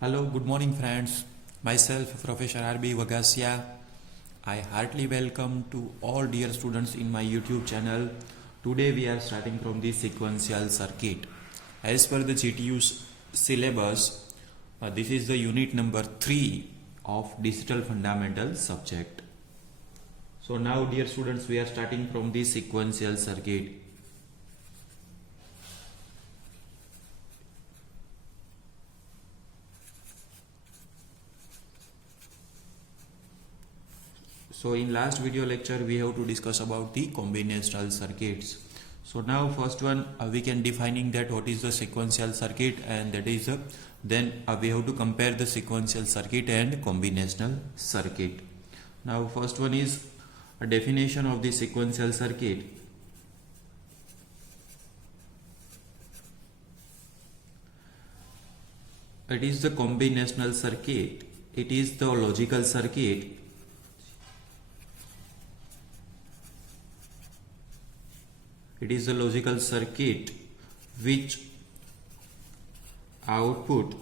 Hello, good morning, friends. Myself, Professor R.B. Vagasia. I heartily welcome to all dear students in my YouTube channel. Today we are starting from the sequential circuit. As per the GTU's syllabus, this is the unit number 3 of digital fundamental subject. So now, dear students, we are starting from the sequential circuit. So in last video lecture we have to discuss about the combinational circuits. So now first one we can defining that what is the sequential circuit, and that is then we have to compare the sequential circuit and combinational circuit. Now first one is a definition of the sequential circuit. It is the combinational circuit. It is the logical circuit It is a logical circuit which output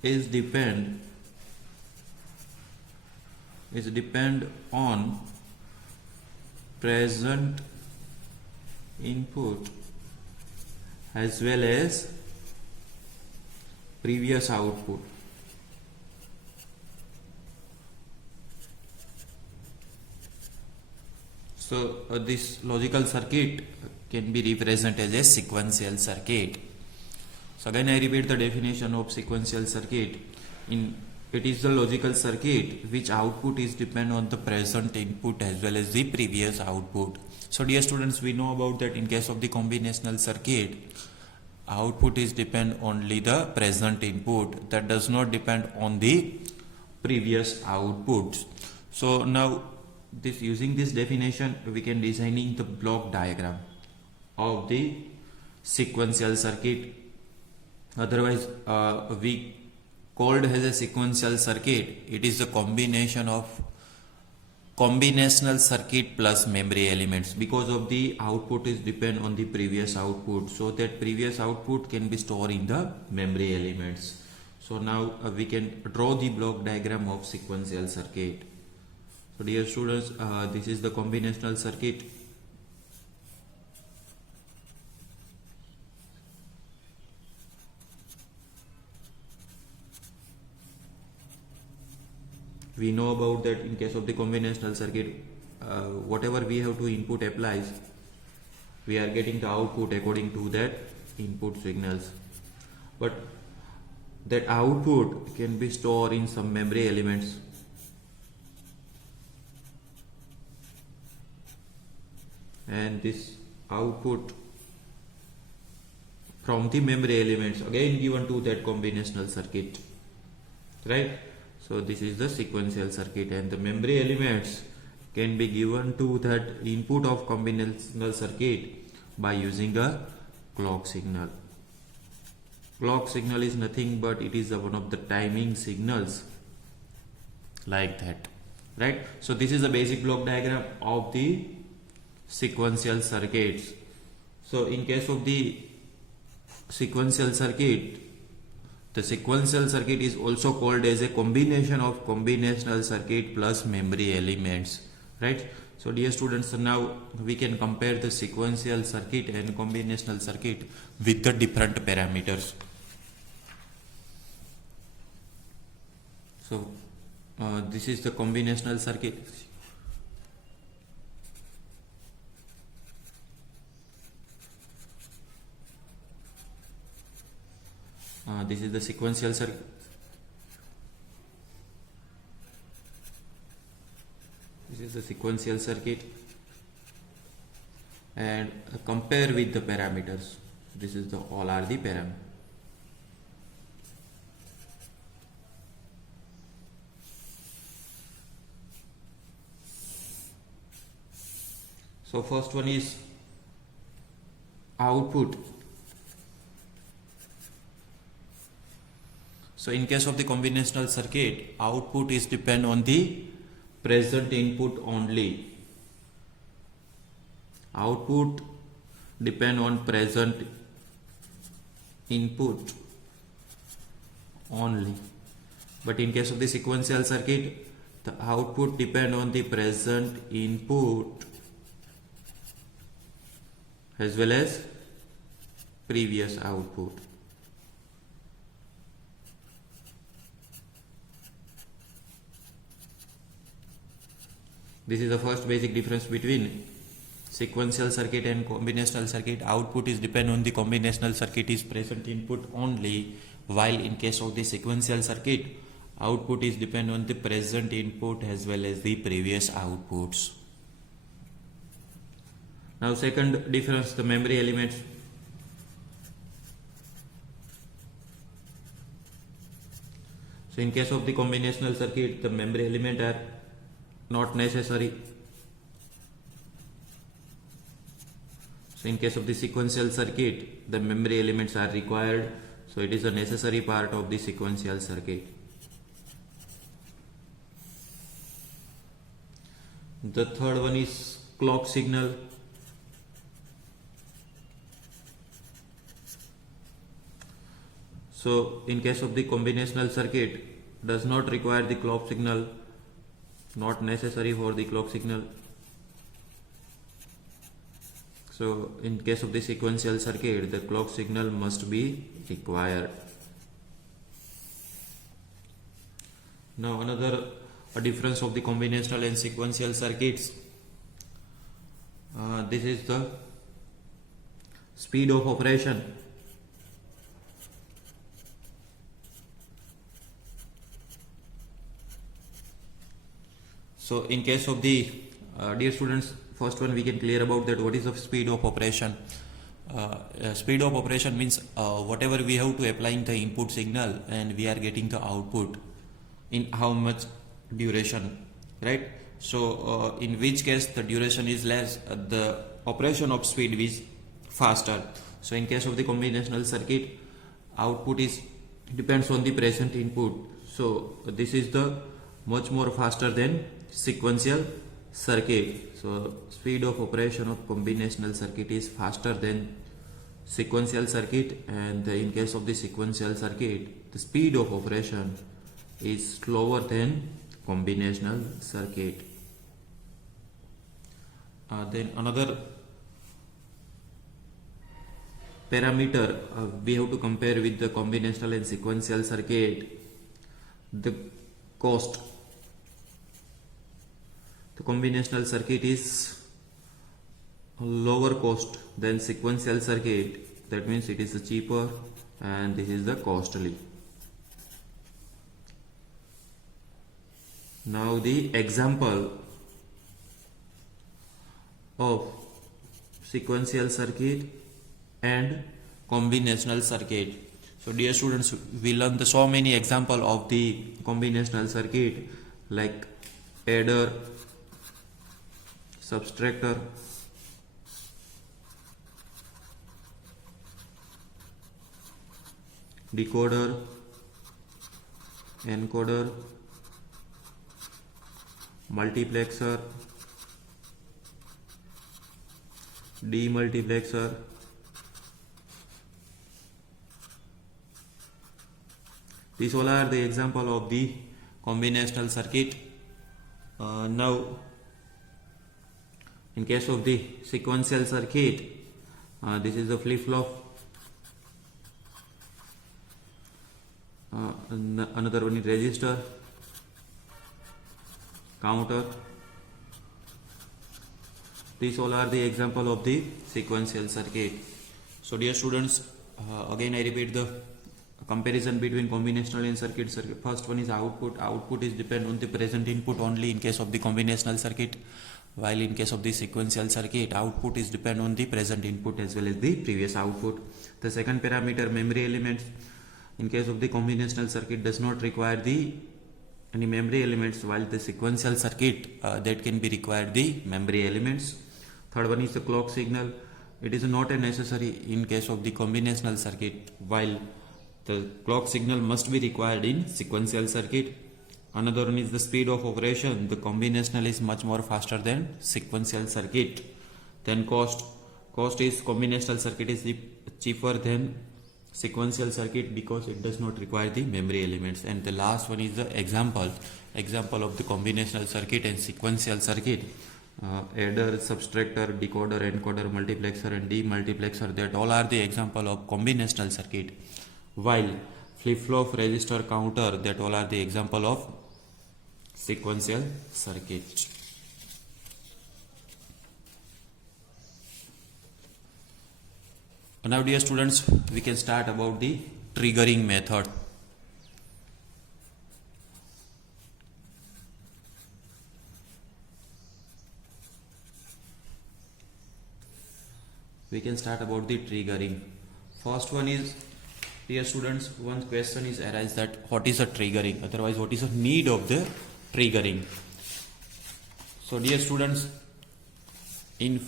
is depend on present input as well as previous output. So this logical circuit can be represented as a sequential circuit. So again I repeat the definition of sequential circuit. It is the logical circuit which output is depend on the present input as well as the previous output. So dear students, we know about that in case of the combinational circuit, output is depend only the present input, that does not depend on the previous outputs. So now using this definition we can designing the block diagram of the sequential circuit. Otherwise we called as a sequential circuit. It is a combination of combinational circuit plus memory elements, because of the output is depend on the previous output, so that previous output can be stored in the memory elements. So now we can draw the block diagram of sequential circuit. So dear students, this is the combinational circuit. We know about that in case of the combinational circuit, whatever we have to input applies, we are getting the output according to that input signals. But that output can be stored in some memory elements. And this output from the memory elements again given to that combinational circuit, right? So this is the sequential circuit, and the memory elements can be given to that input of combinational circuit by using a clock signal. Clock signal is nothing but it is one of the timing signals, like that, right? So this is a basic block diagram of the sequential circuits. So in case of the sequential circuit, the sequential circuit is also called as a combination of combinational circuit plus memory elements, right? So dear students, now we can compare the sequential circuit and combinational circuit with the different parameters. So this is the combinational circuit. This is the sequential circuit. This is the sequential circuit, and compare with the parameters. This is the all are the parameters. So first one is output. So in case of the combinational circuit, output is depend on the present input only. Output depend on present input only. But in case of the sequential circuit, the output depend on the present input as well as previous output. This is the first basic difference between sequential circuit and combinational circuit. Output is depend on the combinational circuit is present input only, while in case of the sequential circuit, output is depend on the present input as well as the previous outputs. Now second difference, the memory elements. So in case of the combinational circuit, the memory element are not necessary. So in case of the sequential circuit, the memory elements are required. So it is a necessary part of the sequential circuit. The third one is clock signal. So in case of the combinational circuit, does not require the clock signal, not necessary for the clock signal. So in case of the sequential circuit, the clock signal must be required. Now another difference of the combinational and sequential circuits. This is the speed of operation. So in case of the dear students, first one we can clear about that what is the speed of operation. Speed of operation means whatever we have to apply in the input signal and we are getting the output in how much duration, right? So in which case the duration is less, the operation of speed is faster. So in case of the combinational circuit, output is depends on the present input. So this is the much more faster than sequential circuit. So speed of operation of combinational circuit is faster than sequential circuit, and in case of the sequential circuit, the speed of operation is slower than combinational circuit. Then another parameter we have to compare with the combinational and sequential circuit, the cost. The combinational circuit is lower cost than sequential circuit. That means it is cheaper and this is the costly. Now the example of sequential circuit and combinational circuit. So dear students, we learned so many examples of the combinational circuit like adder, subtractor, decoder, encoder, multiplexer, demultiplexer, these all are the example of the combinational circuit. Now in case of the sequential circuit, this is the flip-flop, another one is resistor, counter. These all are the example of the sequential circuit. So dear students, again I repeat the comparison between combinational and circuit. First one is output. Output is depend on the present input only in case of the combinational circuit, while in case of the sequential circuit, output is depend on the present input as well as the previous output. The second parameter, memory elements. In case of the combinational circuit, does not require any memory elements, while the sequential circuit that can be required the memory elements. Third one is the clock signal. It is not a necessary in case of the combinational circuit, while the clock signal must be required in sequential circuit. Another one is the speed of operation. The combinational is much more faster than sequential circuit. Then cost is combinational circuit is cheaper than sequential circuit because it does not require the memory elements. And the last one is the example of the combinational circuit and sequential circuit. Adder, subtractor, decoder, encoder, multiplexer and demultiplexer, that all are the example of combinational circuit, while flip-flop, resistor, counter, that all are the example of sequential circuit. Now dear students, we can start about the triggering method. We can start about the triggering. First one is, dear students, one question is arise that what is a triggering, otherwise what is the need of the triggering. So dear students, in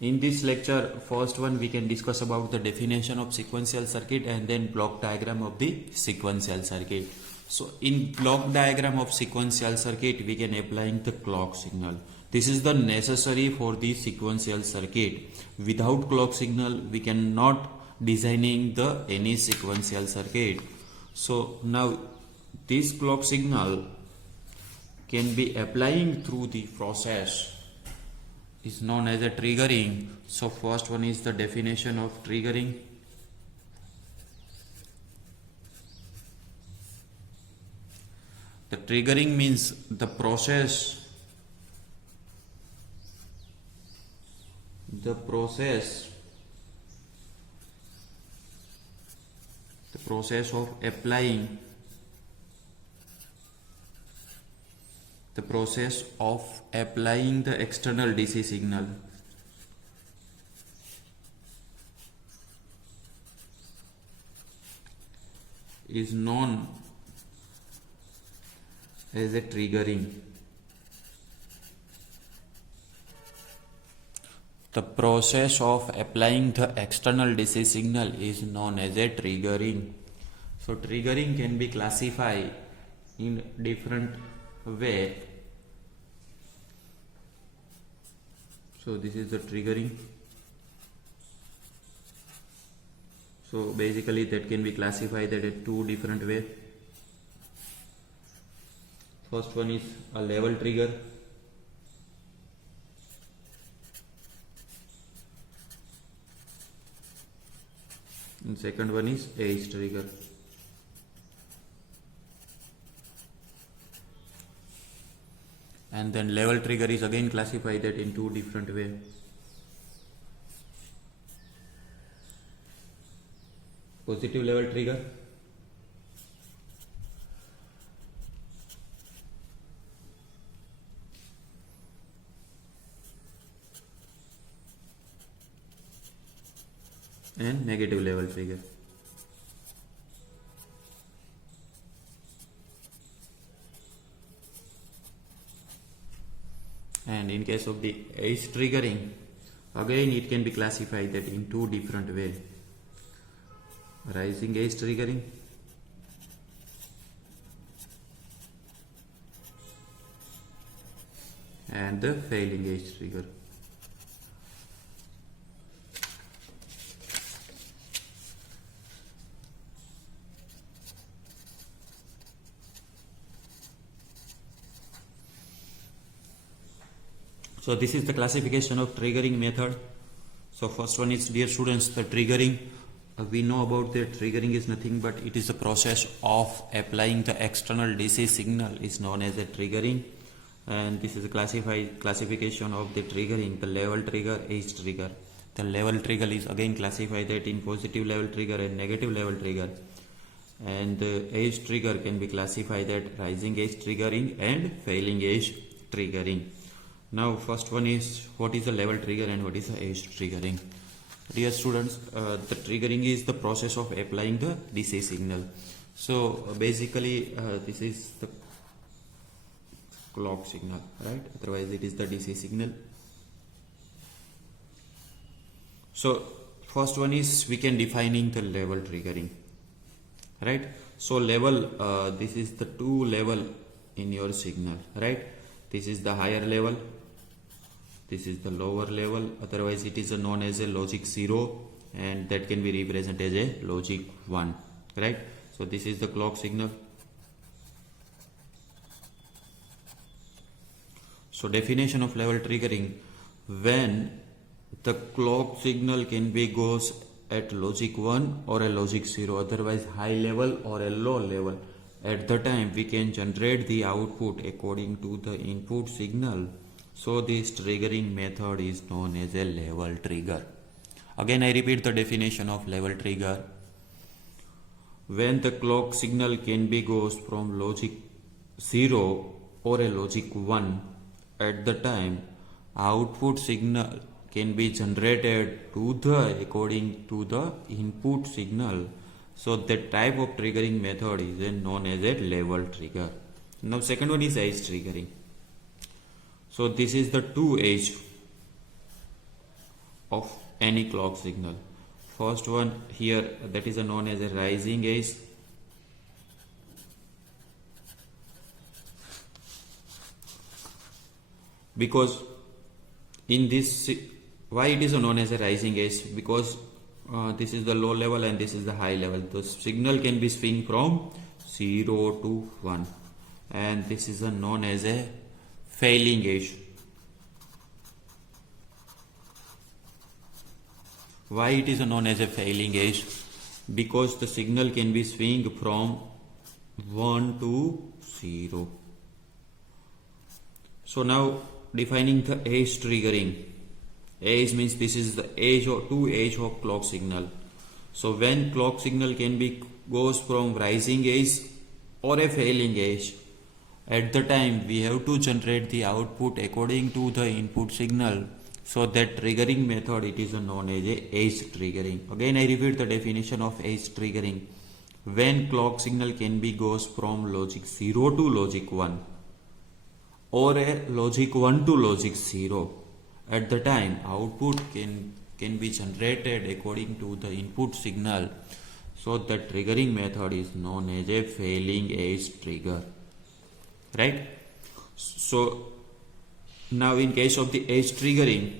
this lecture, first one we can discuss about the definition of sequential circuit and then block diagram of the sequential circuit. So in block diagram of sequential circuit, we can applying the clock signal. This is the necessary for the sequential circuit. Without clock signal, we cannot designing the any sequential circuit. So now this clock signal can be applying through the process is known as a triggering. So first one is the definition of triggering. The triggering means the process of applying the external DC signal is known as a triggering. The process of applying the external DC signal is known as a triggering. So triggering can be classified in different way. So this is the triggering. So basically that can be classified at two different ways. First one is a level trigger. And second one is edge trigger. And then level trigger is again classified that in two different ways. Positive level trigger and negative level trigger. And in case of the edge triggering, again it can be classified that in two different ways. Rising edge triggering and the failing edge trigger. So this is the classification of triggering method. So first one is, dear students, the triggering. We know about the triggering is nothing but it is the process of applying the external DC signal is known as a triggering. And this is a classification of the triggering, the level trigger, edge trigger. The level trigger is again classified that in positive level trigger and negative level trigger. And the edge trigger can be classified that rising edge triggering and failing edge triggering. Now first one is, what is the level trigger and what is the edge triggering? Dear students, the triggering is the process of applying the DC signal. So basically this is the clock signal, right? Otherwise it is the DC signal. So first one is, we can defining the level triggering, right? So level, this is the two level in your signal, right? This is the higher level, this is the lower level, otherwise it is known as a logic 0 and that can be represented as a logic 1, right? So this is the clock signal. So definition of level triggering: when the clock signal can be goes at logic 1 or a logic 0, otherwise high level or a low level. At the time we can generate the output according to the input signal. So this triggering method is known as a level trigger. Again I repeat the definition of level trigger: when the clock signal can be goes from logic 0 or a logic 1, at the time output signal can be generated to the according to the input signal. So that type of triggering method is known as a level trigger. Now second one is edge triggering. So this is the two edge of any clock signal. First one here, that is known as a rising edge. Because in this, why it is known as a rising edge? Because this is the low level and this is the high level. The signal can be swing from 0 to 1, and this is known as a failing edge. Why it is known as a failing edge? Because the signal can be swing from 1 to 0. So now defining the edge triggering. Edge means this is the edge or two edge of clock signal. So when clock signal can be goes from rising edge or a failing edge, at the time we have to generate the output according to the input signal. So that triggering method, it is known as a edge triggering. Again I repeat the definition of edge triggering: when clock signal can be goes from logic 0 to logic 1 or a logic 1 to logic 0, at the time output can be generated according to the input signal. So the triggering method is known as a failing edge trigger, right? So now in case of the edge triggering,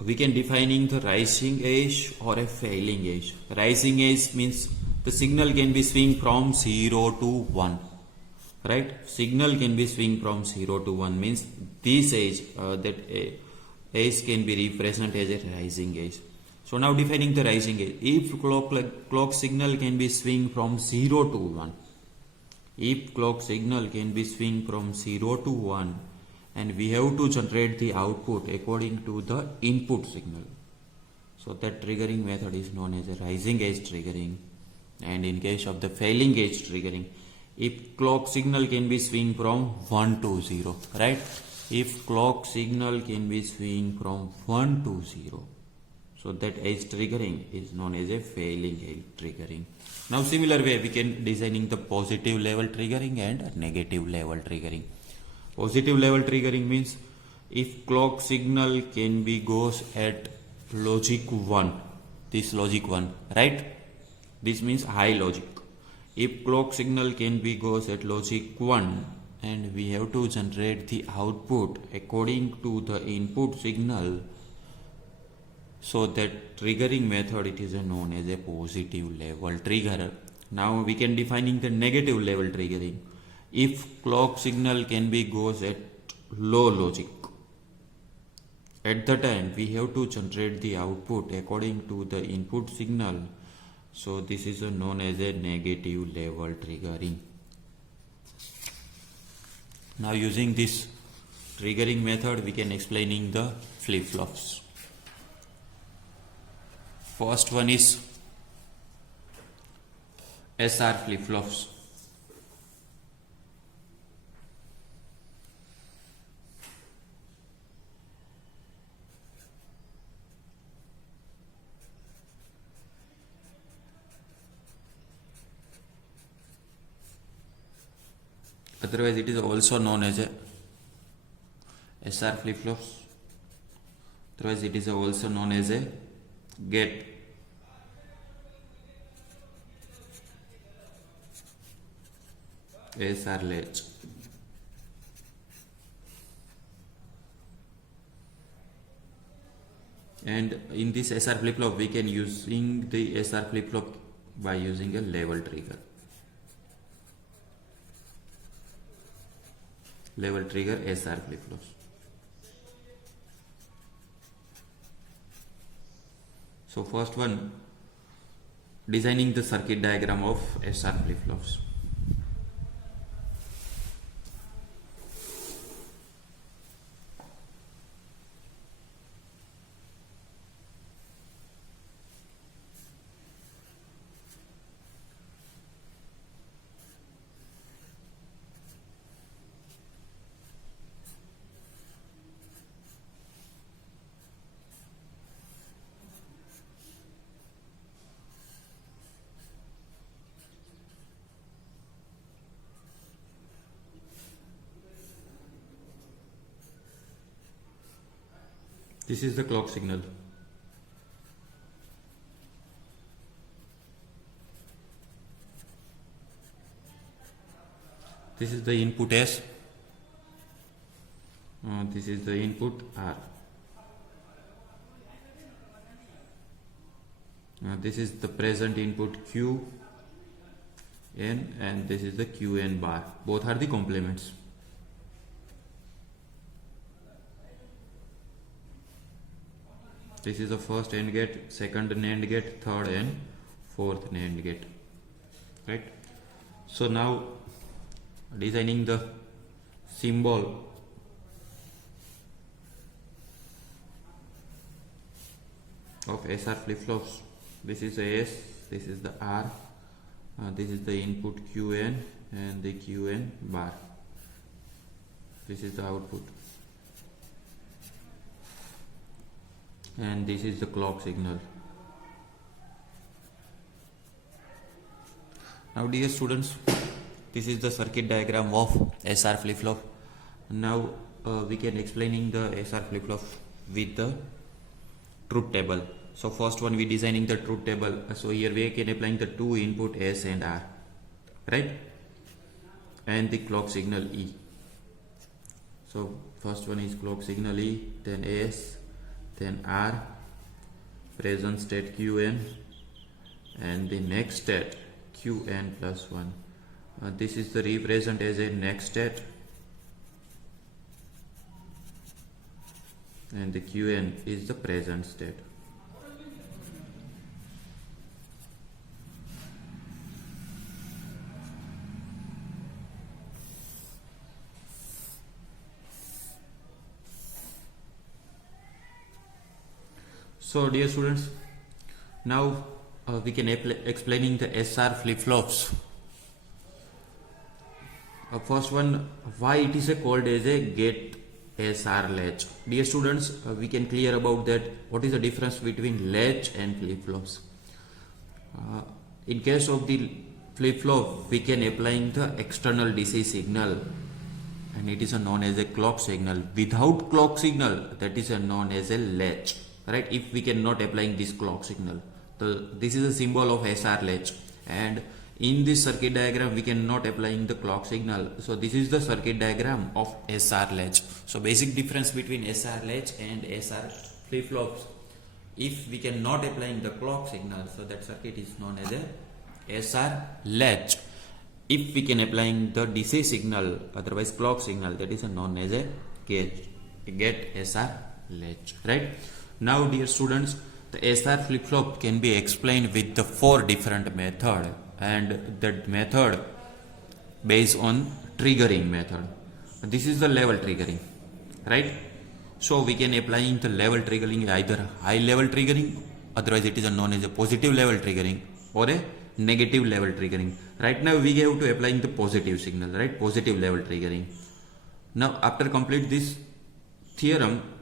we can defining the rising edge or a failing edge. Rising edge means the signal can be swing from 0 to 1, right? Signal can be swing from 0 to 1 means this edge, that edge can be represented as a rising edge. So now defining the rising edge: if clock signal can be swing from 0 to 1, if clock signal can be swing from 0 to 1, and we have to generate the output according to the input signal. So that triggering method is known as a rising edge triggering. And in case of the failing edge triggering, if clock signal can be swing from 1 to 0, right? If clock signal can be swing from 1 to 0, so that edge triggering is known as a failing edge triggering. Now similar way we can designing the positive level triggering and negative level triggering. Positive level triggering means if clock signal can be goes at logic 1, this logic 1, right? This means high logic. If clock signal can be goes at logic 1 and we have to generate the output according to the input signal, so that triggering method, it is known as a positive level trigger. Now we can defining the negative level triggering. If clock signal can be goes at low logic, at the time we have to generate the output according to the input signal. So this is known as a negative level triggering. Now using this triggering method we can explaining the flip-flops. First one is SR flip-flops. Otherwise it is also known as a SR flip-flops. Otherwise it is also known as a gate SR latch. and in this SR flip-flop we can using the SR flip-flop by using a level trigger. Level trigger SR flip-flops. So first one, designing the circuit diagram of SR flip-flops. This is the clock signal. This is the input S. This is the input R. This is the present input Q N, and this is the QN bar. Both are the complements. This is the first AND gate, second NAND gate, third and fourth NAND gate. Right? So now designing the symbol of SR flip-flops. This is the S, this is the R, this is the input QN and the QN bar. This is the output. And this is the clock signal. Now dear students, this is the circuit diagram of SR flip-flop. Now we can explaining the SR flip-flop with the truth table. So first one we designing the truth table. So here we can applying the two input S and R, right? And the clock signal E. So first one is clock signal E, then S, then R, present state Qn, and the next state Qn plus 1. This is the represent as a next state, and the Qn is the present state. So dear students, now we can explaining the SR flip-flops. First one, why it is called as a gate SR latch. Dear students, we can clear about that. What is the difference between latch and flip-flops? In case of the flip-flop, we can applying the external DC signal, and it is known as a clock signal. Without clock signal, that is known as a latch. Right? If we cannot applying this clock signal, this is a symbol of SR latch, and in this circuit diagram we cannot applying the clock signal. So this is the circuit diagram of SR latch. So basic difference between SR latch and SR flip-flops. If we cannot applying the clock signal, so that circuit is known as a SR latch. If we can applying the DC signal, otherwise clock signal, that is known as a gate SR latch. Right? Now dear students, the SR flip-flop can be explained with the 4 different method, and that method based on triggering method. This is the level triggering, right? So we can applying the level triggering, either high level triggering, otherwise it is known as a positive level triggering, or a negative level triggering. Right now we have to applying the positive signal, right? Positive level triggering. Now after complete this theorem,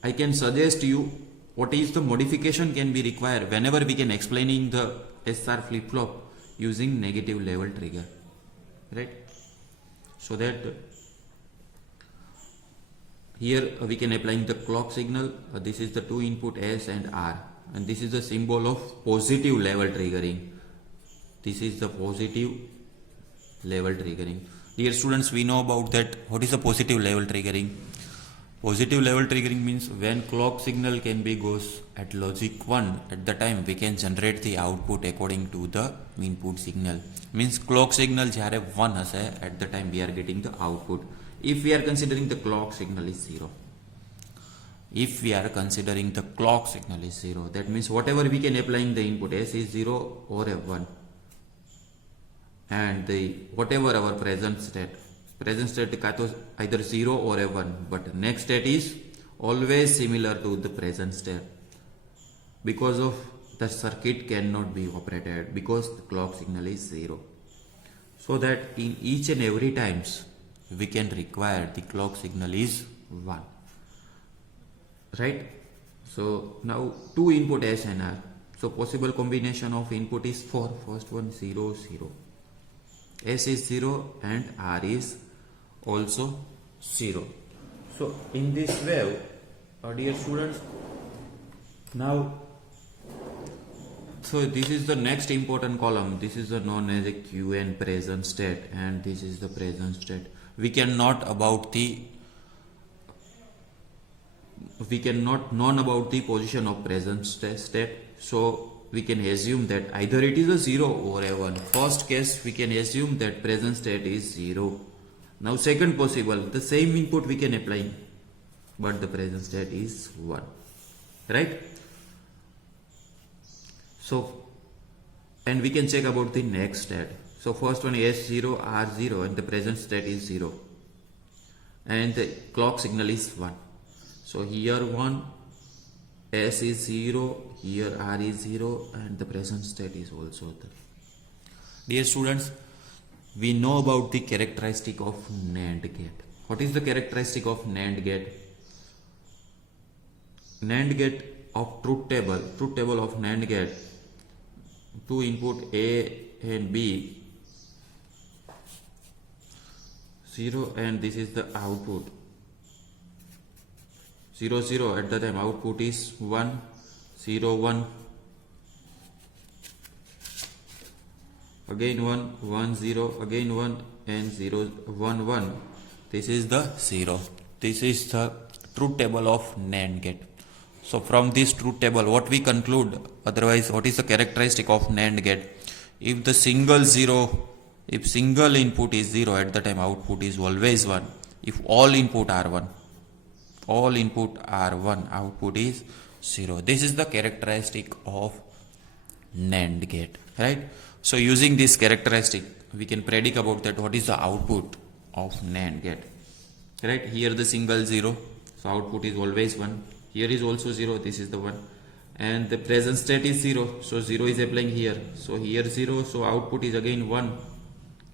I can suggest you what is the modification can be required whenever we can explaining the SR flip-flop using negative level trigger, right? So that here we can applying the clock signal. This is the 2 input S and R, and this is the symbol of positive level triggering. This is the positive level triggering. Dear students, we know about that. What is the positive level triggering? Positive level triggering means when clock signal can be goes at logic 1, at the time we can generate the output according to the input signal. Means clock signal જ્યારે 1 હશે, at the time we are getting the output. If we are considering the clock signal is 0. If we are considering the clock signal is 0, that means whatever we can apply in the input, S is 0 or F1, and the whatever our present state का तो either 0 or F1, but next state is always similar to the present state, because of the circuit cannot be operated because the clock signal is 0. So that in each and every times we can require the clock signal is 1. Right? So now 2 input S and R. So possible combination of input is 4. First one 0, 0. S is 0 and R is also 0. So in this way, dear students, now so this is the next important column. This is the known as a QN present state, and this is the present state. We cannot known about the position of present state, so we can assume that either it is a 0 or a 1. First case we can assume that present state is 0. Now second possible, the same input we can apply, but the present state is 1. Right? So, and we can check about the next state. So first one is S0, R0, and the present state is 0. And the clock signal is 1. So here 1, S is 0, here R is 0, and the present state is also there. Dear students, we know about the characteristic of NAND gate. What is the characteristic of NAND gate? NAND gate of truth table of NAND gate, 2 input A and B, 0, and this is the output. 0, 0, at the time output is 1, 0, 1, again 1, 1, 0, again 1, and 0, 1, 1. This is the 0. This is the truth table of NAND gate. So from this truth table, what we conclude, otherwise what is the characteristic of NAND gate? If the single input is 0, at the time output is always 1. If all input are 1, output is 0. This is the characteristic of NAND gate, right? So using this characteristic, we can predict about that what is the output of NAND gate, right? Here the single 0, so output is always 1. Here is also 0, this is the 1, and the present state is 0, so 0 is applying here. So here 0, so output is again 1,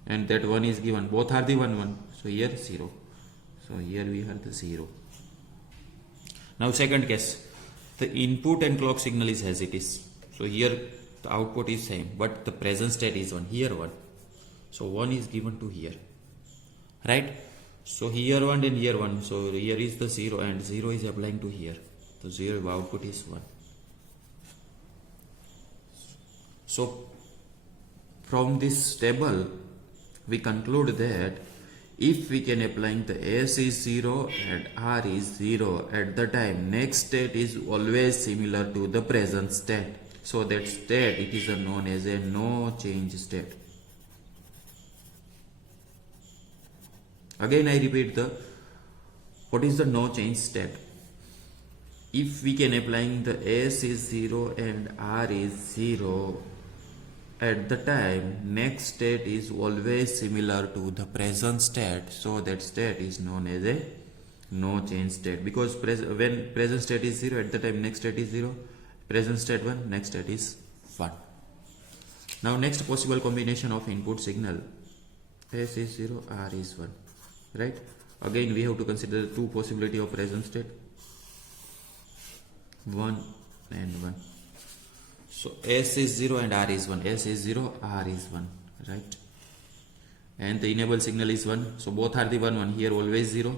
and that 1 is given. Both are the 1, 1. So here 0. So here we have the 0. Now second case, the input and clock signal is as it is. So here the output is same, but the present state is 1. Here 1. So 1 is given to here, right? So here 1 and here 1. So here is the 0, and 0 is applying to here. So 0 output is 1. So from this table, we conclude that if we can apply the S is 0 and R is 0, at the time next state is always similar to the present state. So that state, it is known as a no change state. Again I repeat what is the no change state? If we can apply the S is 0 and R is 0, at the time next state is always similar to the present state, so that state is known as a no change state, because when present state is 0, at the time next state is 0, present state 1, next state is 1. Now next possible combination of input signal, S is 0, R is 1, right? Again we have to consider two possibility of present state, 1 and 1. So S is 0 and R is 1. S is 0, R is 1, right? And the enable signal is 1. So both are the 1, 1. Here always 0,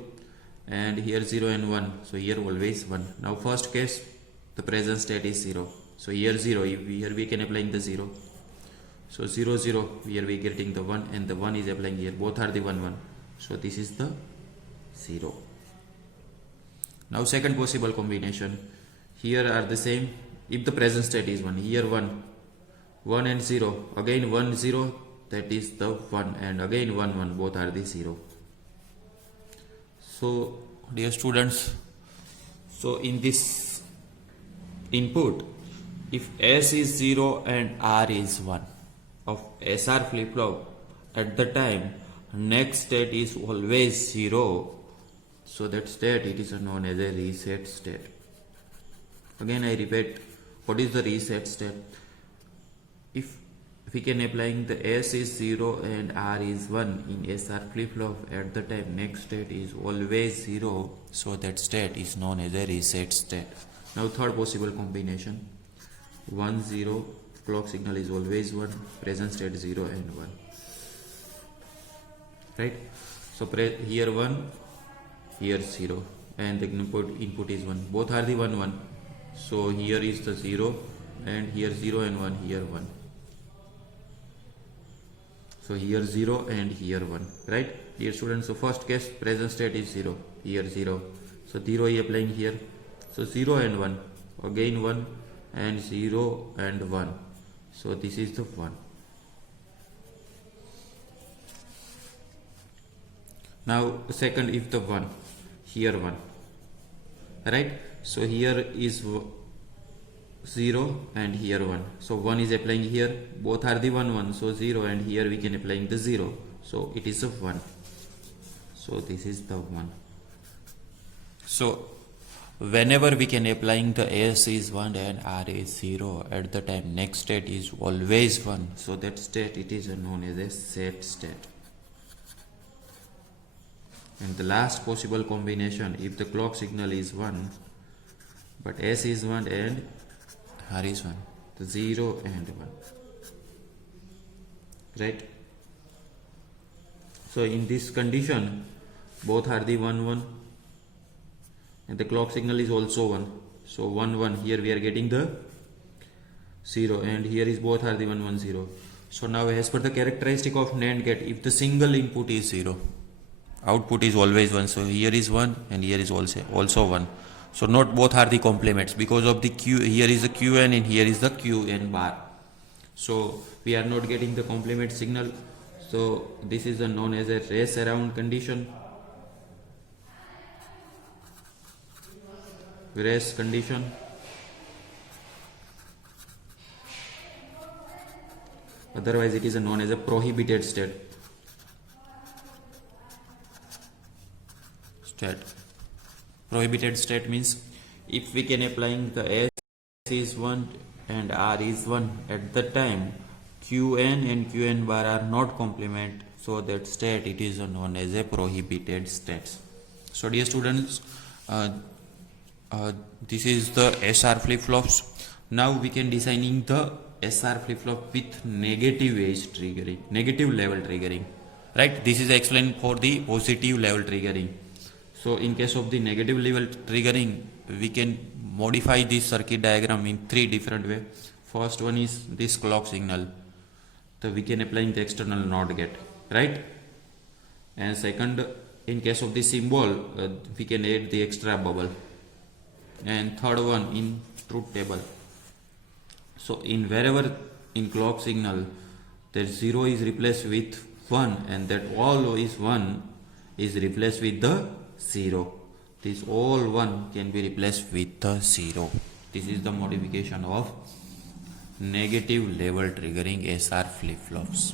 and here 0 and 1. So here always 1. Now first case, the present state is 0. So here 0, here we can apply the 0. So 0, 0, here we are getting the 1, and the 1 is applying here. Both are the 1, 1. So this is the 0. Now second possible combination. Here are the same. If the present state is 1, here 1 and 0. Again 1, 0, that is the 1, and again 1, 1, both are the 0. So dear students, so in this input, if S is 0 and R is 1 of SR flip-flop, at the time next state is always 0, so that state it is known as a reset state. Again I repeat, what is the reset state? If we can applying the S is 0 and R is 1 in SR flip-flop, at the time next state is always 0, so that state is known as a reset state. Now third possible combination, 1 0, clock signal is always 1, present state 0 and 1, right? So here 1, here 0, and the input is 1, both are the 1 1, so here is the 0, and here 0 and 1, here 1. So here 0 and here 1, right? Dear students, so first case present state is 0, here 0. So 0 is applying here. So 0 and 1, again 1 and 0 and 1. So this is the 1. Now second, if the 1, here 1, right? So here is 0 and here 1. So 1 is applying here, both are the 1 1, so 0, and here we can applying the 0, so it is a 1. So this is the 1. So whenever we can applying the S is 1 and R is 0, at the time next state is always 1, so that state it is known as a set state. And the last possible combination, if the clock signal is 1 but S is 1 and R is 1, the 0 and 1, right? So in this condition both are the 1 1 and the clock signal is also 1, so 1 1, here we are getting the 0, and here is both are the 1 1 0. So now as per the characteristic of NAND gate, if the single input is 0, output is always 1, so here is 1 and here is also 1. So not both are the complements, because of the Q, here is the Qn and here is the Qn bar. So we are not getting the complement signal. So this is known as a race around condition. Race condition. Otherwise it is known as a prohibited state. Prohibited state means if we can applying the S is 1 and R is 1, at the time Qn and Qn bar are not complement, so that state it is known as a prohibited state. So dear students, this is the SR flip-flops. Now we can designing the SR flip-flop with negative edge triggering, negative level triggering, right? This is explained for the positive level triggering. So in case of the negative level triggering, we can modify this circuit diagram in 3 different ways. First one is this clock signal, so we can apply in the external NOT gate, right? And second, in case of the symbol, we can add the extra bubble. And third one in truth table. So in wherever in clock signal that 0 is replaced with 1 and that all is 1 is replaced with the 0. This all 1 can be replaced with the 0. This is the modification of negative level triggering SR flip-flops.